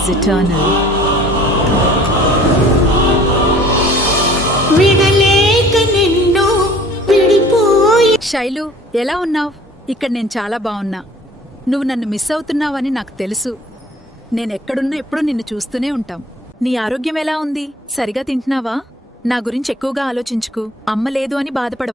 is eternal. Shailu, ఎలా ఉన్నావు? ఇక్కడ నేను చాలా బాగున్నా. నువ్వు నన్ను మిస్ అవుతున్నావని నాకు తెలుసు. నేనెక్కడున్నా ఎప్పుడూ నిన్ను చూస్తూనే ఉంటాం. నీ ఆరోగ్యం ఎలా ఉంది? సరిగా తింటున్నావా? నా గురించి ఎక్కువగా ఆలోచించుకు. అమ్మ లేదు అని బాధపడ.